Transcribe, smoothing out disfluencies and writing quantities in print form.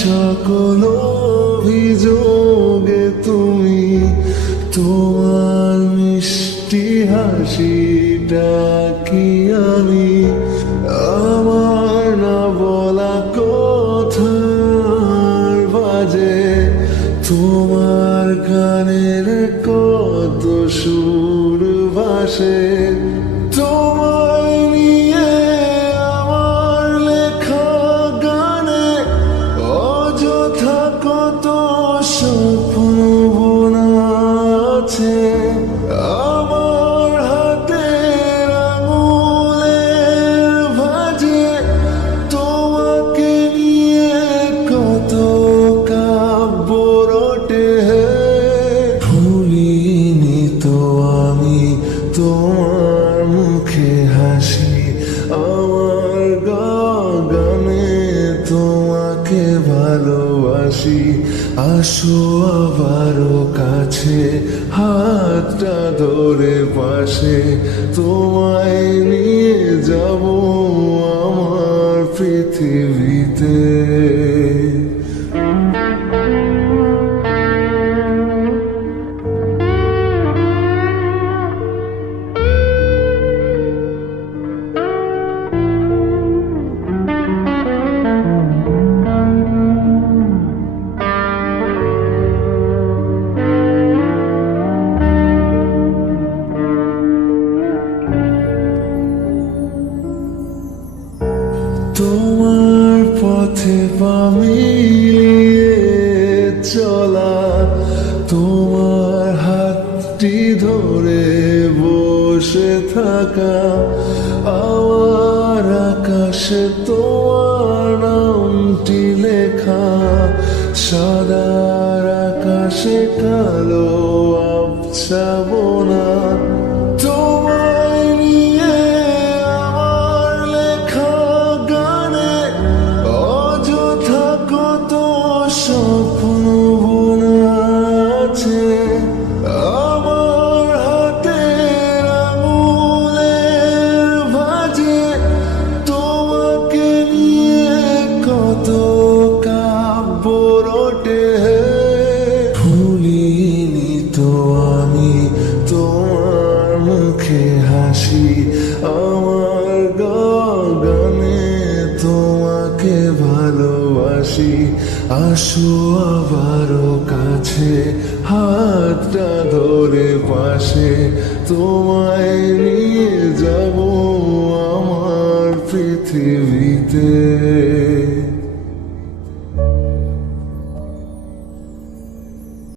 সকল অভিযোগে তুমি তোমার মিষ্টি হাসিটা কি আমি আমার না বলা কথার বাজে তোমার গানের কত সুর ভাসে তোমায় নিয়ে আমার লেখা গানে অযথা কত স্বপ্ন বোনা আছে আমার হাতের আঙুলের ভাঁজে তোমাকে নিয়ে কত কাব্য রটে ভুলিনি তো আমি তোমার মুখে হাসি আমার গানে তোমাকে ভালোবাসি আসো আবারও কাছে হাতটা ধরে পাশে তোমায় নিয়ে যাব আমার পৃথিবীতে তোমার পথে পা মিলিয়ে চলা তোমার হাতটি ধরে বসে থাকা আমার আকাশে তোমার নামটি লেখা সাদার আকাশে কালো আবছা বোনা তোমায় নিয়ে আমার লেখা গানে অযথা কত স্বপ্ন বোনা আছে আমার হাতের আঙুলের ভাঁজে তোমাকে নিয়ে কত কাব্য রটে ভুলিনি তো আমি তোমার মুখে হাসি আমার গানে তোমাকে ভালোবাসি আসো আবারও কাছে হাতটা ধরে পাশে তোমায় নিয়ে যাব আমার পৃথিবীতে।